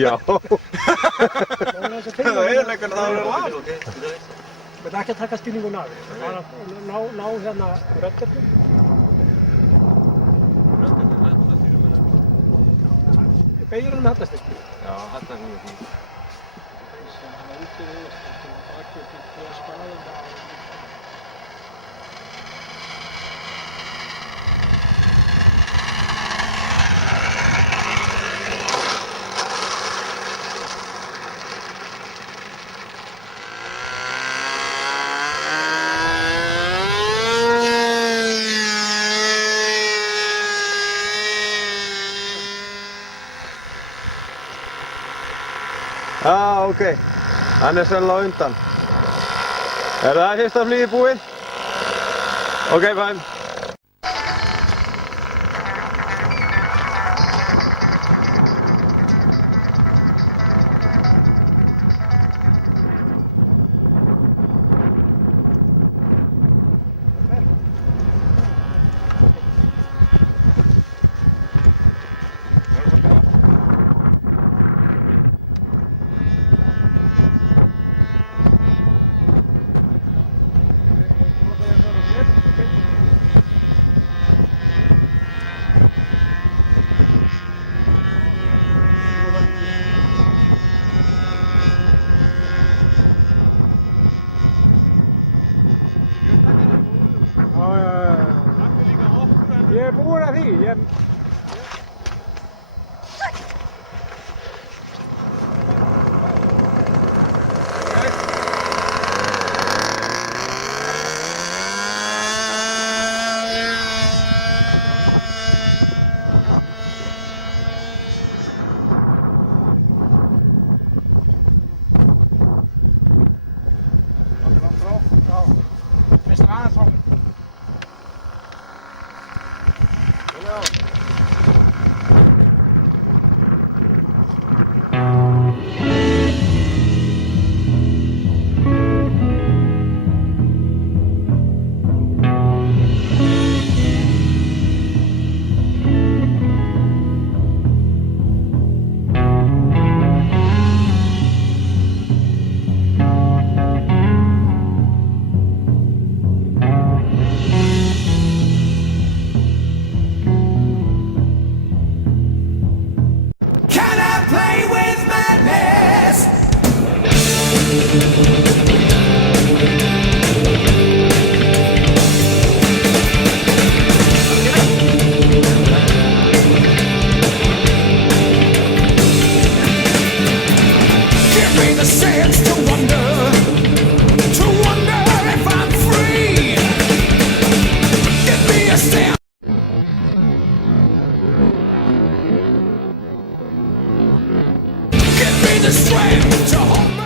Já. Það er eiginleikur að það verður lag. Men ekki að taka stýringun af því, bara ná hérna röddefnum. Röddefnum hætta stýrum hennar. Beygir hann hallastekki. Já, hætta er mjög fín. Hann er úti við, bakið til spaðan. Ok. Hann er sennilega á undan. Er það fyrsta flugið búið? Ok, fæn. Ég er búinn að því. Finnst það aðeins fram? the strength to hold me.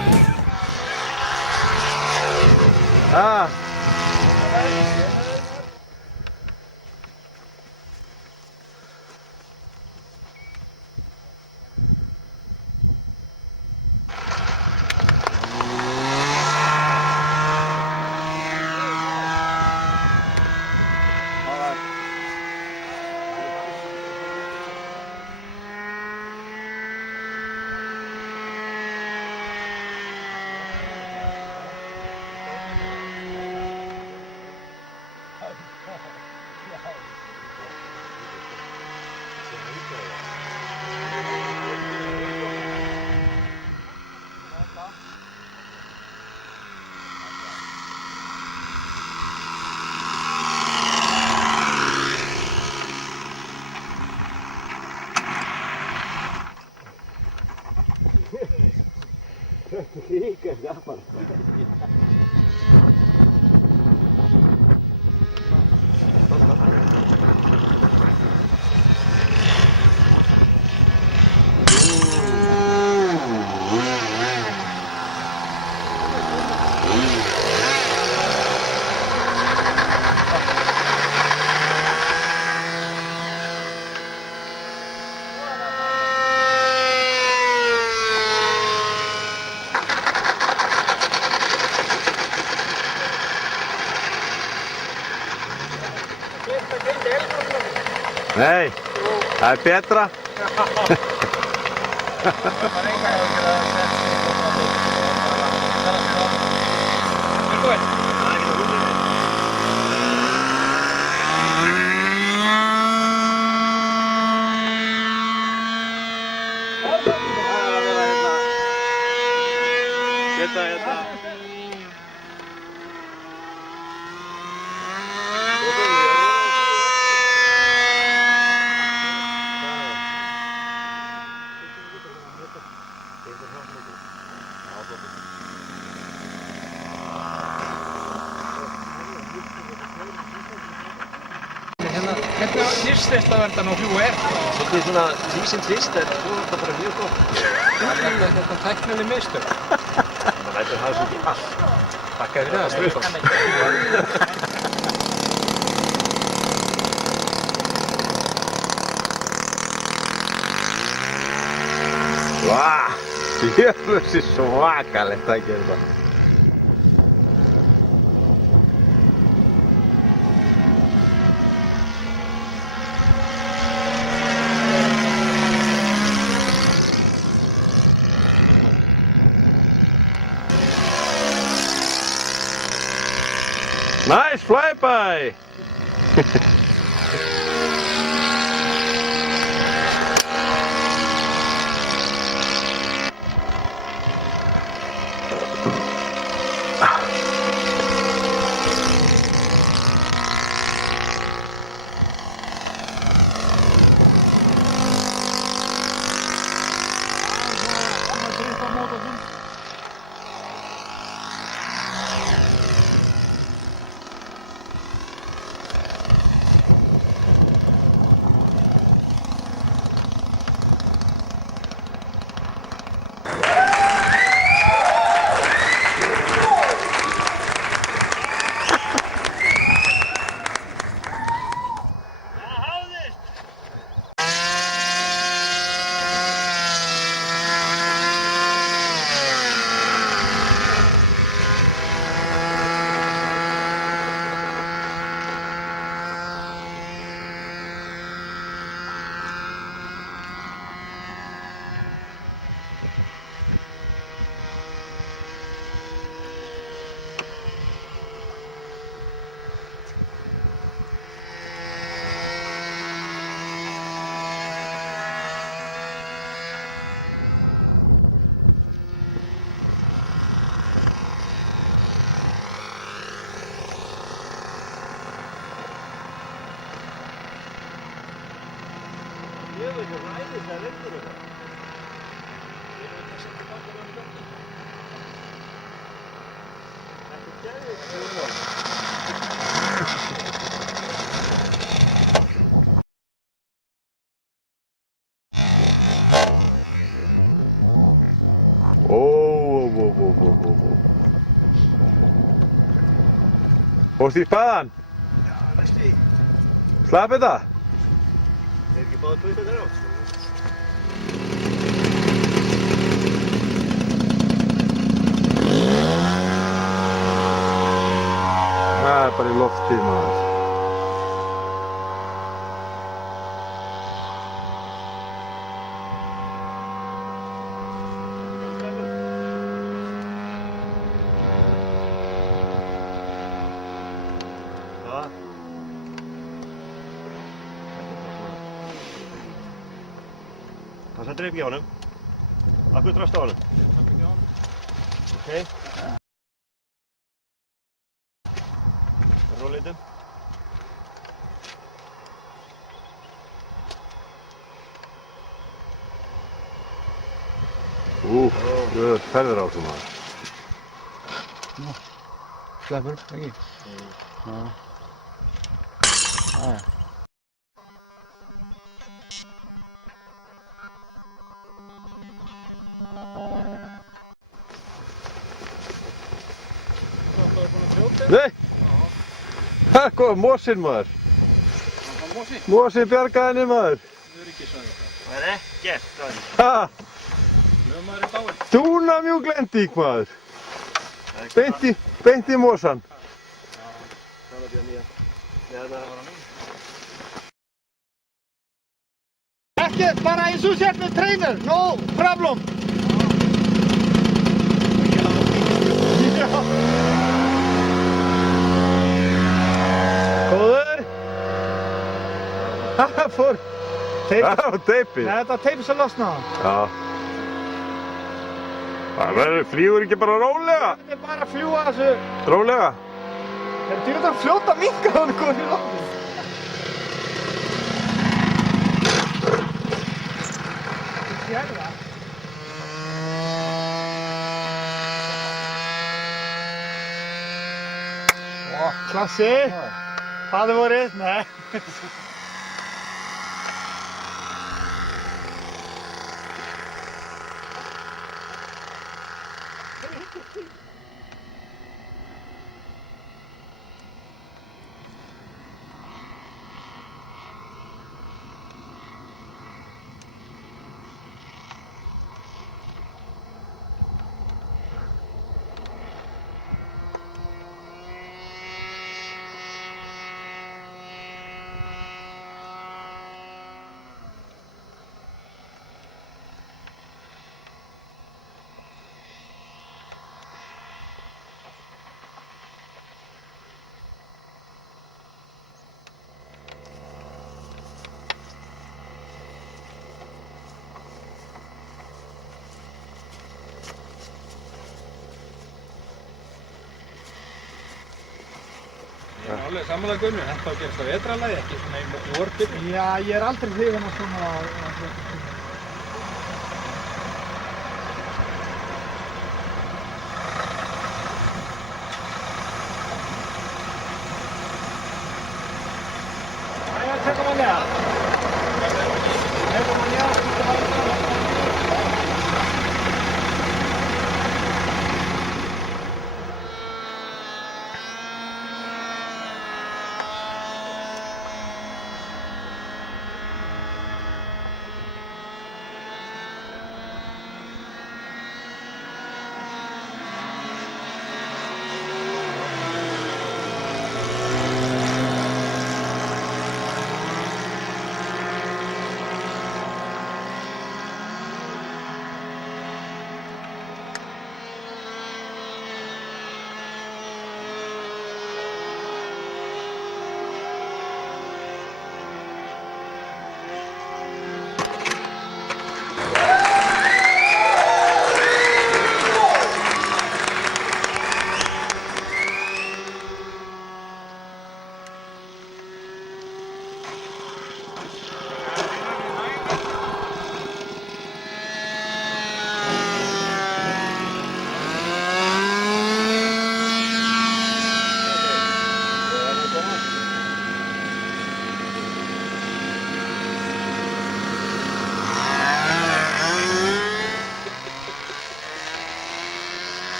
Ah. Nei, það er betra. Hvernig lífsreist að verða nú fljúa er? Þetta er svona tísinn tvist, en svo er þetta bara mjög gott. Þetta tæknileg mistök. Það lætur hafa svo ekki allt. Takk fyrir það, Stefán. Vá, djöfus er svakalegt að gera það. Nice flyby! Fórst í spaðan? Já, næstu í. Slapp þetta? Ekki báða 23 átt? Það bara í loftið maður. Það sendur upp ekki á honum. Akkur drast á honum. Ok. Róleitum. Það er ferður á þessu maður. Sleppur, ekki? Já. Já. Nei! Það kom mósinn maður. Mósinn bjargaði henni maður. Það er ekkert að því. Ha! Lögmaður er dáinn. Dúna mjúk lendík maður. Beint í mósann. Það var því að nýja. Ekki bara eins og sért með trainer, no problem. Góður. Það fór. Það var teipið. Nei, þetta teipið sem losnaði. Já. Það flýgur ekki bara rólega? Þetta er bara að fljúa þessu. Rólega? Það er dýrt að fljóta minka á hann góður í lofti. Sérða. Klassi. Það er vorið? Nei. Ég er alveg samanlega Gunni, þetta á að gerast á vetrarlagi, ekki svona í vorbyrjun. Já, ég er aldrei hrifinn af svona. Jæja, tekum hann neða. Tekum hann neða, skýtum hann neða.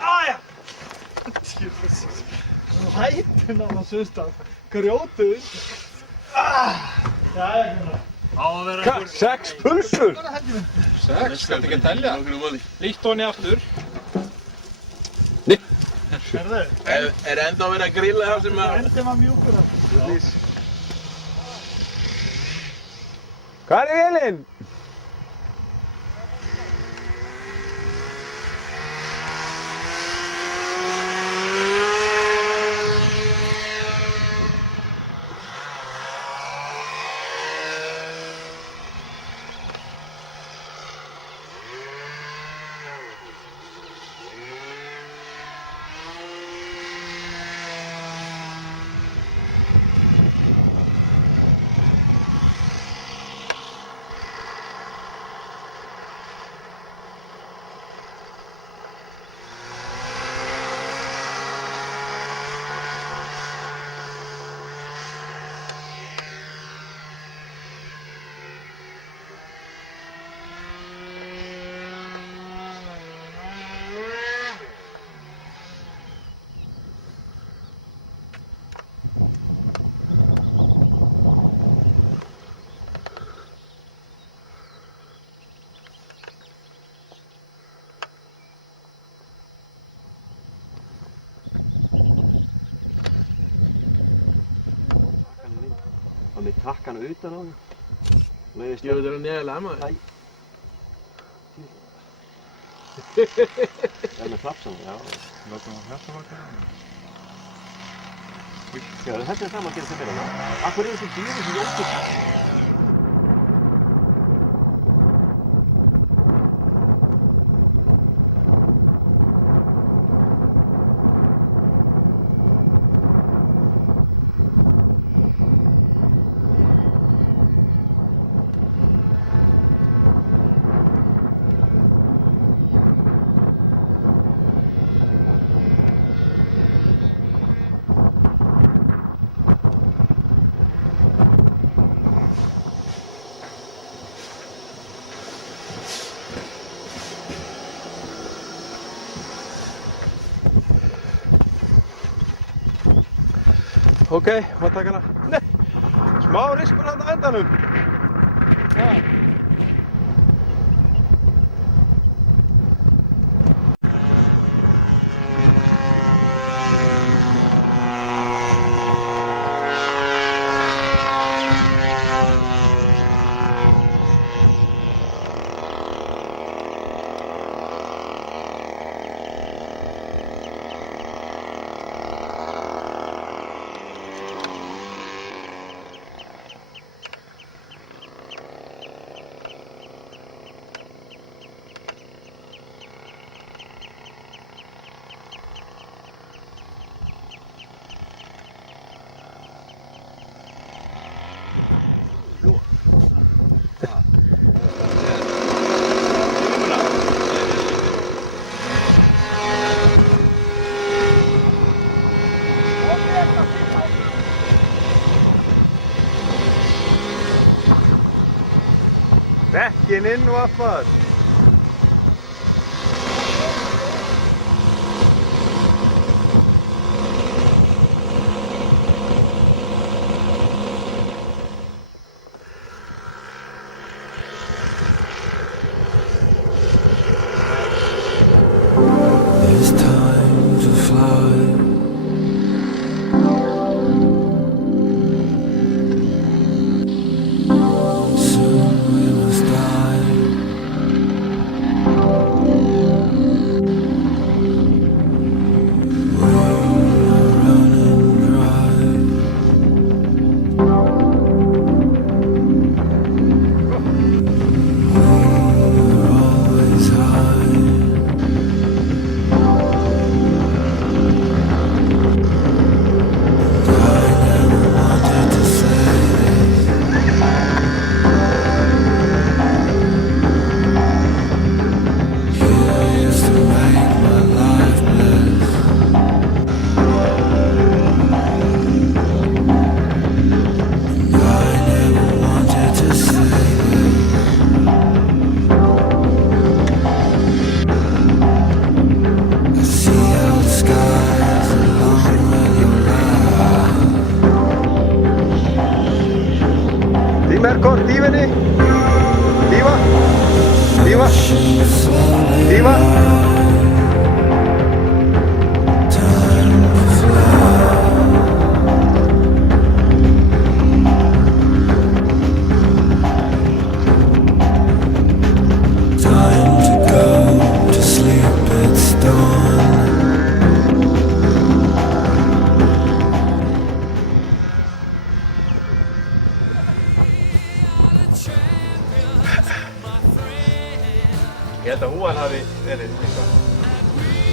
Aja! Hættin að það suðst að grjótu undir. Jæja, Gunnar. Á að vera einhver... 6 pulsur! 6, þetta ekki að telja. Líkt honni aftur. Herðu, Er ennþá verið að grilla það sem að... endið var mjúkur að. Hvað er vélinn? Og með takkan utan á því. Leiðist Ég veit það neðilega maður. Það með klapsan, já. Látum við þetta vakna. Já, þetta er sama að gera sem meira það. Akkur er þessi dýri sem jóttur? Ok, maður taka hana. Nei! Smá rispur hann á endanum. Bekkin inn og aftur. It's time to fly. Soon we must die. We are running dry. We are always high.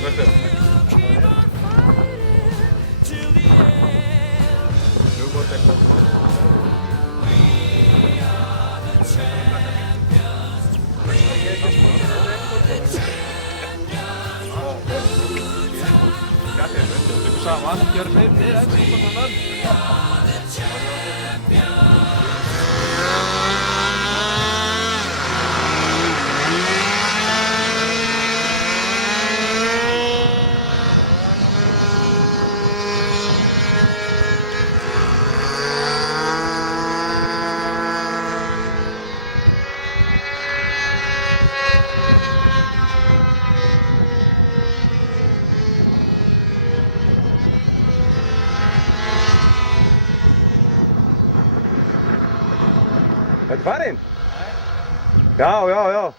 Veistu? Flugbót eitthvað. Itu sama, biar beda aja teman-teman. Ertu farinn? Já, já, já.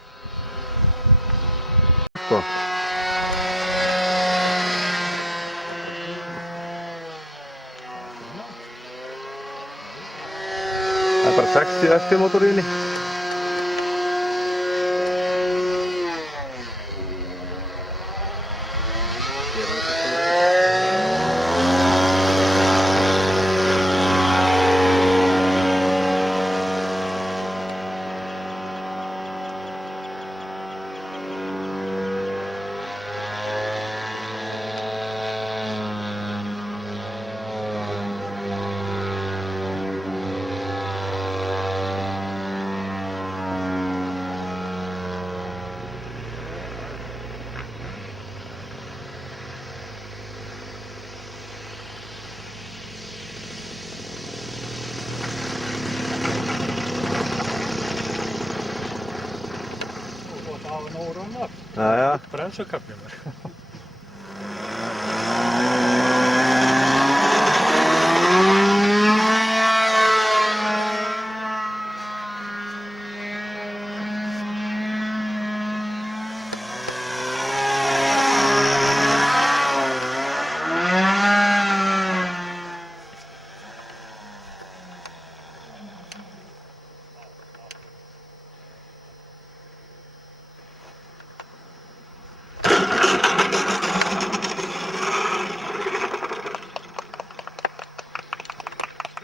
Sko. Það er bara 60 ST mótor í henni. Það var nógu rannar. Jæja. Bremsukaflinu.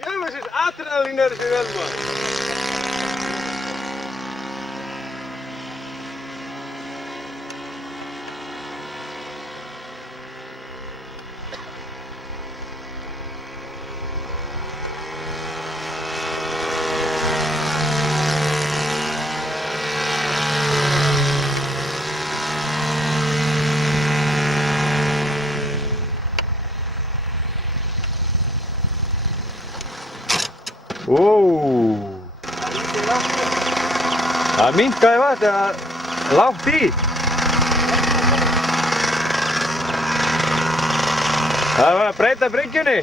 Jöfnvegis adrenalín er þessi vel maður. Það minnkaði vatn eða lágt í. Það var að breyta bryggjunni.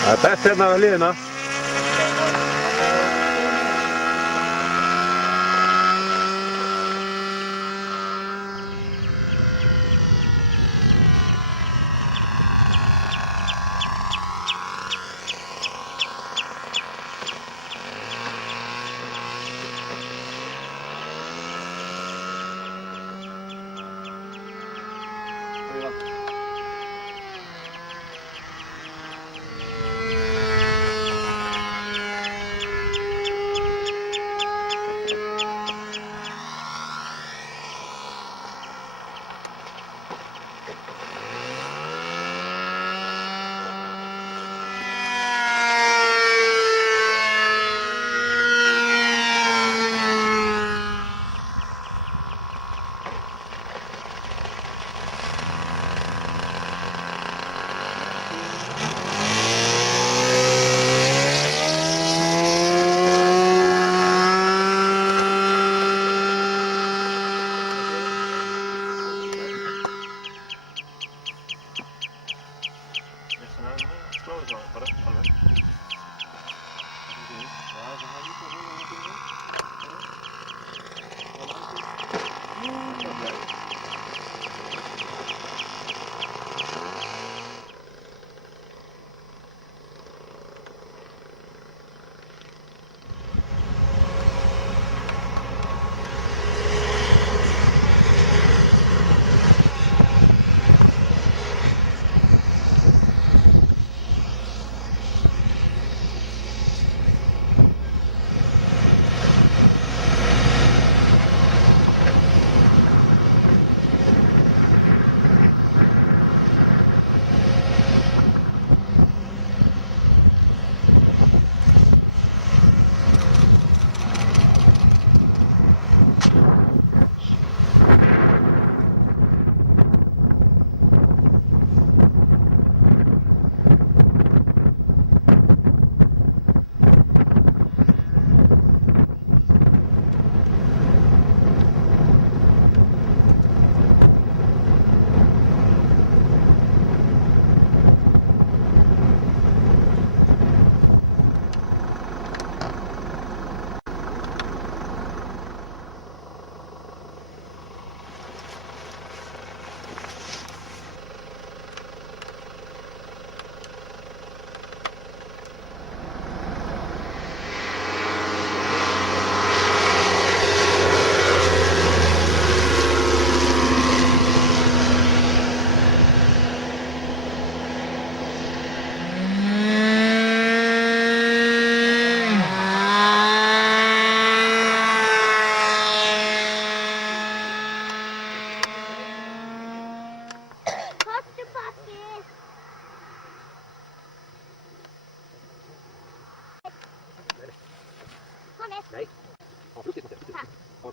Það er best hérna við hlíðina.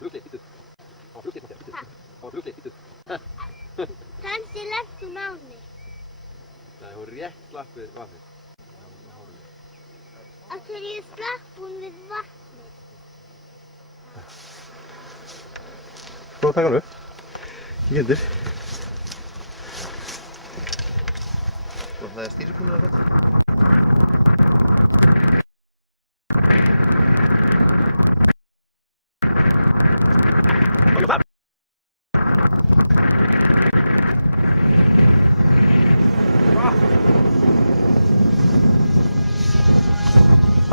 flugleið, býttu. Á flugleið, býttu. Á flugleið, býttu. Kannski lent hún á mig. Nei, hún rétt slapp við vatnið. Af hverju slapp hún við vatnið? Svo taka hann upp. Kíkja undir. Og það er stýrikúnur að þetta.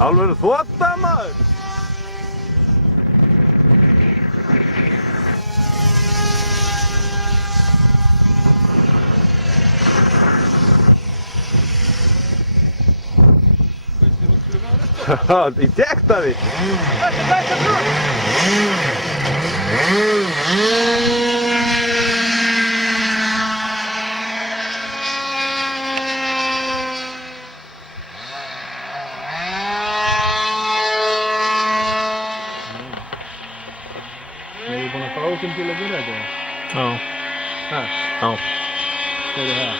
Alveg þvota maður! Í dektaði! Erum við búin að fá okkur til að gera þetta? Já. Hæ? Já. Hvað er það?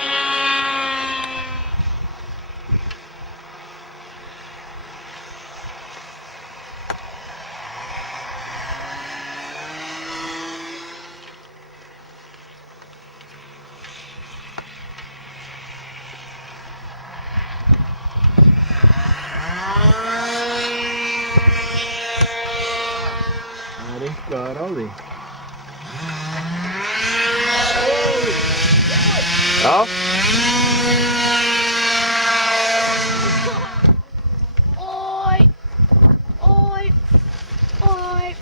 Það er eitthvað að ráði. Já. Oj! Oj! Oj! Oj!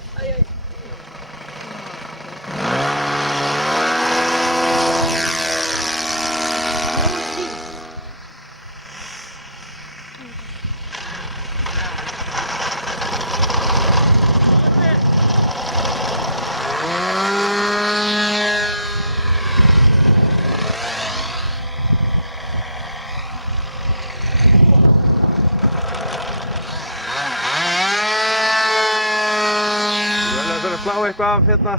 Ég verður að slá eitthvað af hérna.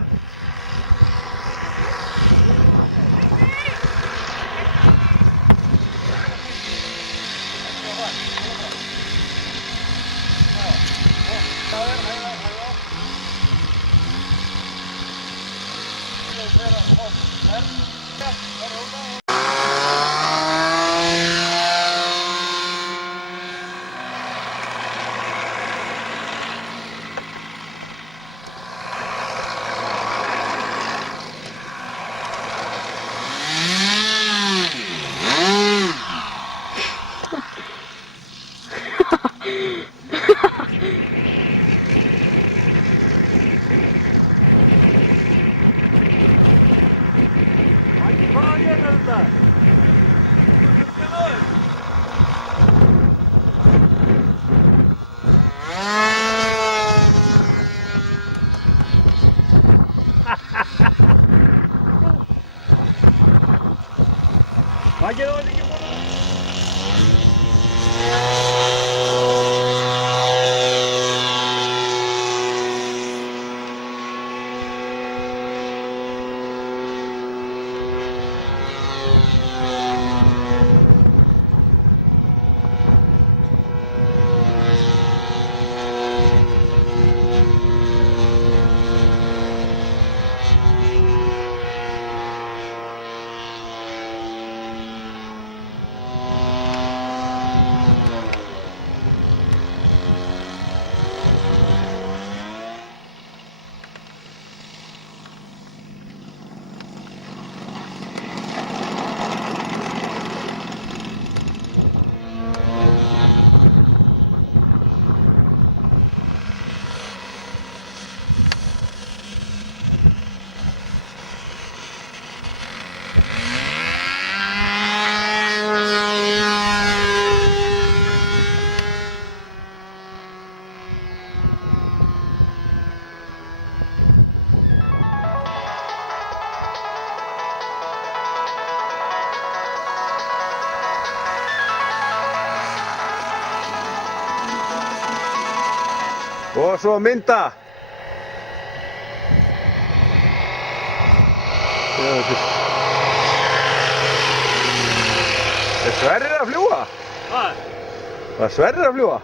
Hvað er þetta? Hvað getur það ekki búin? Og svo mynda. Er Sverrir að fljúga? Hvað? Var Sverrir að fljúga?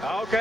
Já, ok.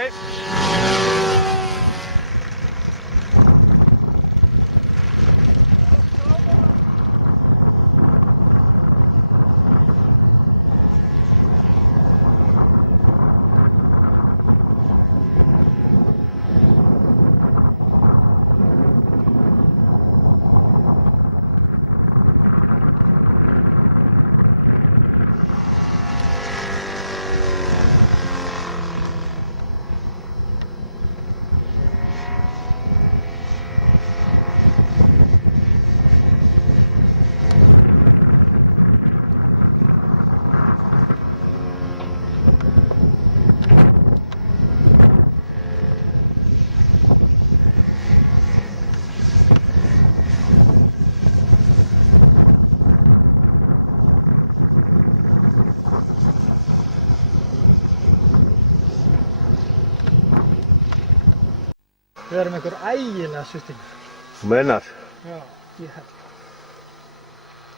Við erum einhver ægilega sviftingar. Þú meinar? Já, ég held.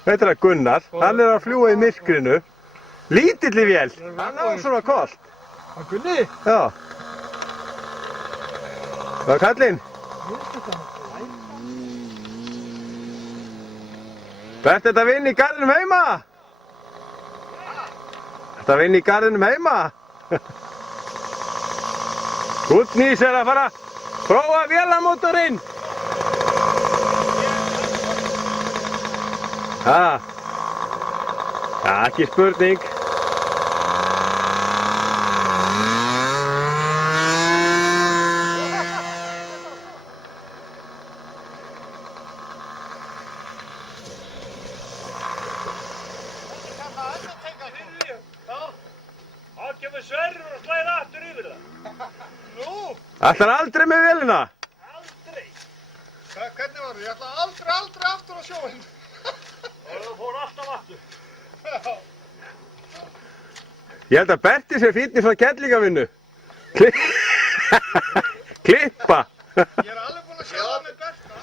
Þetta er Gunnar, hann er að fljúga í myrkrinu. Lítilli vél, hann á svona kolt. Að Gunni? Já. Hvað er kallinn? Ég veit þetta náttúrulega. Bert, þetta vinn í garðinum heima? Þetta vinn í garðinum heima? Gunnís er að fara að prófa vélamótorinn. Það er ekki spurning. Þá kemur Sverrir og slæðir aftur yfir það. Nú? Ætlar aldrei með vélina? Aldrei. Hvernig var það? Ég ætla aldrei aftur á sjóinn. Og það fór alltaf aftur. Ég held að Berti sé fínn í svona kettlingavinnu. Klippa. Ég er alveg búinn að sjá það með Berta.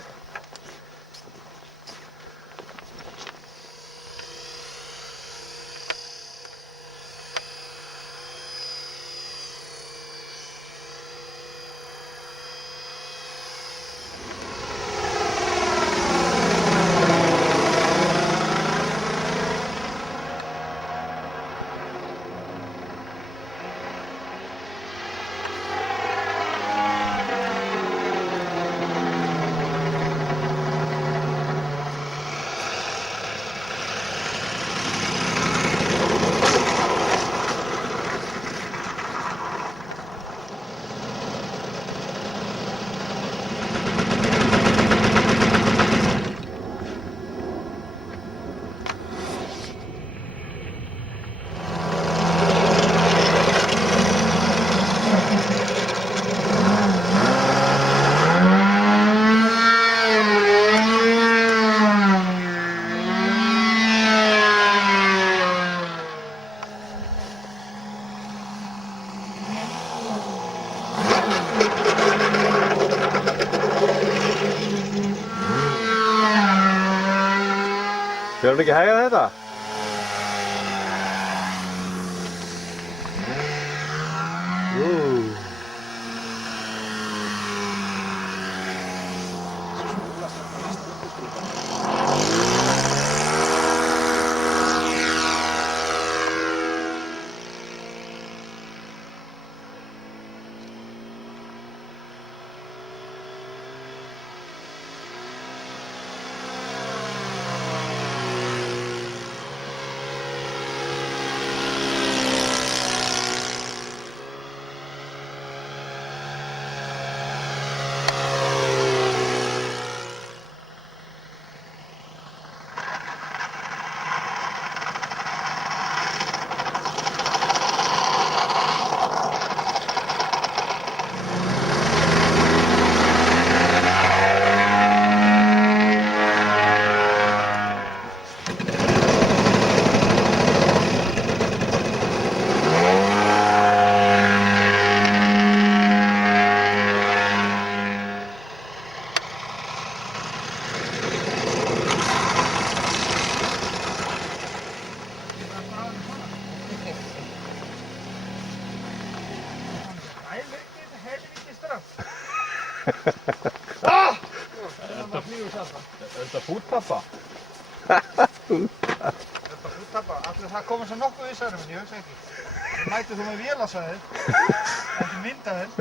hún ekki hæga þetta? Þetta fúttabba? Þetta fúttabba, allir það komið sem nokkuð í særum, en ég hugsa ekki. Mætið þú með vélasvæðið, ekki myndaðinn.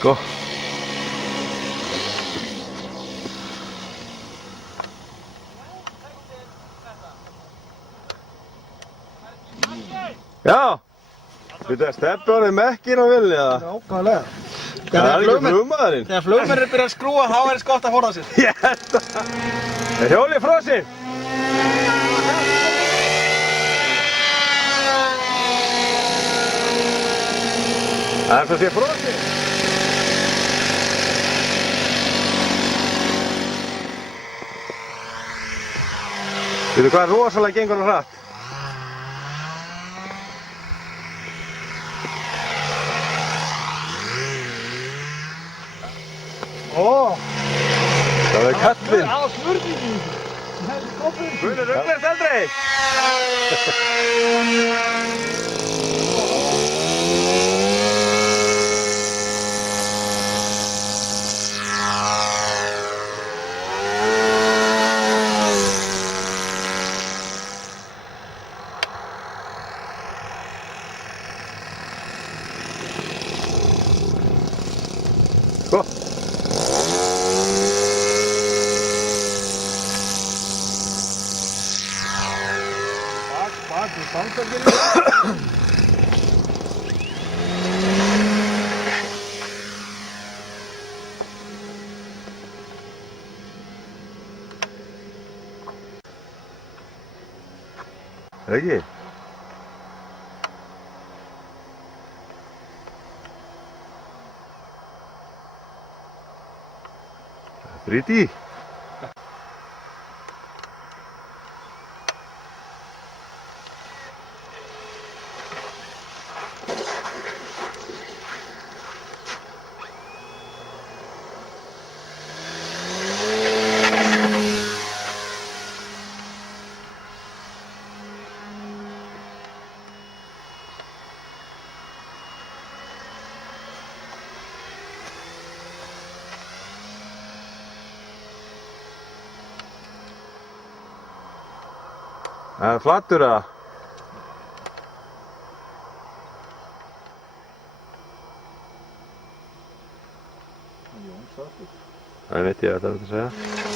Go. Já. Þetta er Stebbi orðið mekkin á vilni eða? Nákvæmlega. Það er ekki flugmaðurinn. Þegar flugmennir byrja að skrúa þá er gott að forða sér. Ég held það. Er hjólið frosið? Það er svo sé frosið. Veitu hvað rosalega gengur hann hratt? Það er kallinn. Það var smurðingin. Það er koppin. Guðni rugglast aldrei. Sko. Bak, þú stansa að gera. Ekki? Briti. Það er flattur eða? Það er neitt ég ætla að segja.